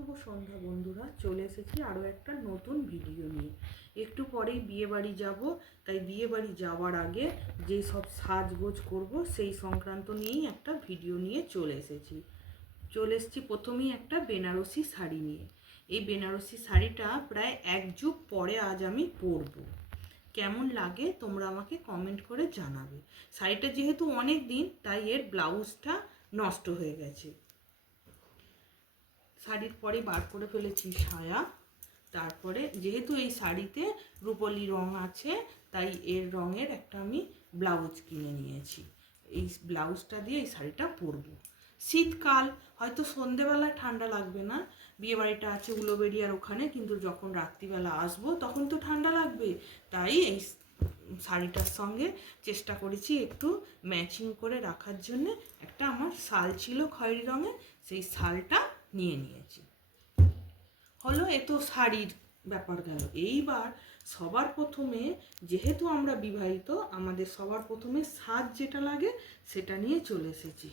শুভ সন্ধ্যা বন্ধুরা, চলে এসেছি আরও একটা নতুন ভিডিও নিয়ে। একটু পরেই বিয়ে বাড়ি যাব, তাই বিয়ে বাড়ি যাওয়ার আগে যেই সব সাজগোজ করব সেই সংক্রান্ত নিয়েই একটা ভিডিও নিয়ে চলে এসেছি প্রথমেই একটা বেনারসি শাড়ি নিয়ে। এই বেনারসি শাড়িটা প্রায় এক যুগ পরে আজ আমি পরবো। কেমন লাগে তোমরা আমাকে কমেন্ট করে জানাবে। শাড়িটা যেহেতু অনেক দিন, তাই এর ব্লাউজটা নষ্ট হয়ে গেছে। শাড়ির পরে বার করে ফেলেছি সায়া। তারপরে যেহেতু এই শাড়িতে রূপলি রং আছে, তাই এর রঙের একটা আমি ব্লাউজ কিনে নিয়েছি। এই ব্লাউজটা দিয়ে এই শাড়িটা পরবো। শীতকাল, হয়তো সন্ধেবেলা ঠান্ডা লাগবে না, বিয়েবাড়িটা আছে উলোবেরিয়ার ওখানে, কিন্তু যখন রাত্রিবেলা আসবো তখন তো ঠান্ডা লাগবে। তাই এই শাড়িটার সঙ্গে চেষ্টা করেছি একটু ম্যাচিং করে রাখার জন্যে। একটা আমার শাল ছিল খয়েরি রঙের, সেই শালটা নিয়ে নিয়েছি। হলো, এ তো শাড়ির ব্যাপার গেল। এইবার সবার প্রথমে, যেহেতু আমরা বিবাহিত, আমাদের সবার প্রথমে সাজ যেটা লাগে সেটা নিয়ে চলে এসেছি।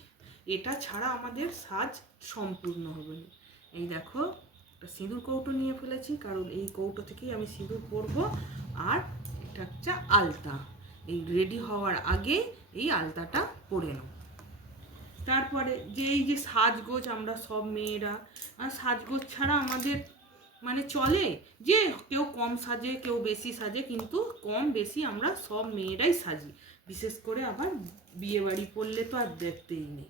এটা ছাড়া আমাদের সাজ সম্পূর্ণ হবে না। এই দেখো, একটা সিঁদুর কৌটো নিয়ে ফেলেছি, কারণ এই কৌটো থেকেই আমি সিঁদুর পরবো। আর এটা হচ্ছে আলতা। এই রেডি হওয়ার আগে এই আলতাটা পরে নেব। তারপরে এই যে সাজগোজ, আমরা সব মেয়েরা, আর সাজগোজ ছাড়া আমাদের মানে চলে যে কেউ কম সাজে কেউ বেশি সাজে, কিন্তু কম বেশি আমরা সব মেয়েরাই সাজি। বিশেষ করে আবার বিয়ে বাড়ি পড়লে তো আর দেখতেই নেই।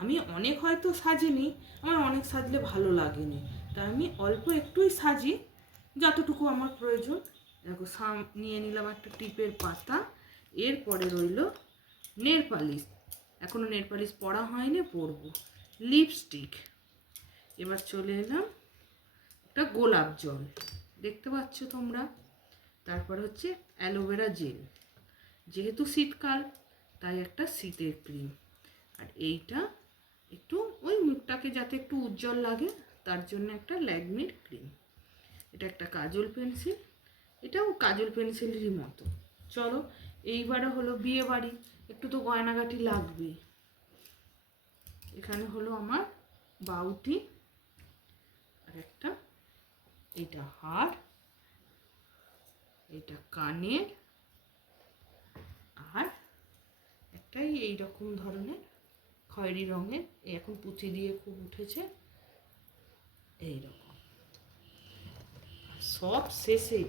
আমি অনেক হয়তো সাজিনি, আমার অনেক সাজলে ভালো লাগেনি, তাই আমি অল্প একটুই সাজি, যতটুকু আমার প্রয়োজন। দেখো, নিয়ে নিলাম একটা টিপের পাতা। এরপরে রইল নেল পালিশ। এখনও নেল পালিশ পরা হয়নি, পরবো। লিপস্টিক। এবার চলে এলাম একটা গোলাপ জল, দেখতে পাচ্ছ তোমরা। তারপর হচ্ছে অ্যালোভেরা জেল, যেহেতু শীতকাল তাই একটা শীতের ক্রিম। আর এইটা একটু ওই মুখটাকে যাতে একটু উজ্জ্বল লাগে তার জন্য একটা ল্যাকমির ক্রিম। এটা একটা কাজল পেন্সিল, এটাও কাজল পেন্সিলেরই মতো। চলো, এইবারে হলো বিয়ে বাড়ি, একটু তো গয়নাগাটি লাগবে। এখানে হলো আমার বাউটি, আর একটা এটা হার, এটা কানের, আর একটাই এইরকম ধরনের খয়েরি রঙের, এখন পুঁথি দিয়ে খুব উঠেছে এইরকম। সব শেষে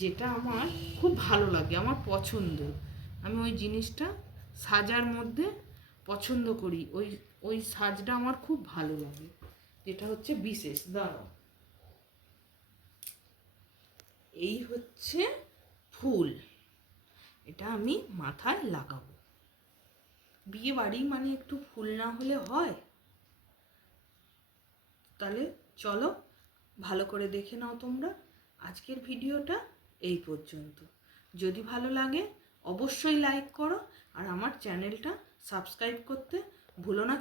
যেটা আমার খুব ভালো লাগে, আমার পছন্দ, আমি ওই জিনিসটা সাজার মধ্যে পছন্দ করি, ওই সাজটা আমার খুব ভালো লাগে, যেটা হচ্ছে বিশেষ। দাঁড়াও, এই হচ্ছে ফুল, এটা আমি মাথায় লাগাবো। বিয়ে বাড়ি মানে একটু ফুল না হলে হয়? তাহলে চলো, ভালো করে দেখে নাও তোমরা। আজকের ভিডিওটা এই পর্যন্ত। যদি ভালো লাগে অবশ্যই লাইক করো, আর আমার চ্যানেলটা সাবস্ক্রাইব করতে ভুলো না।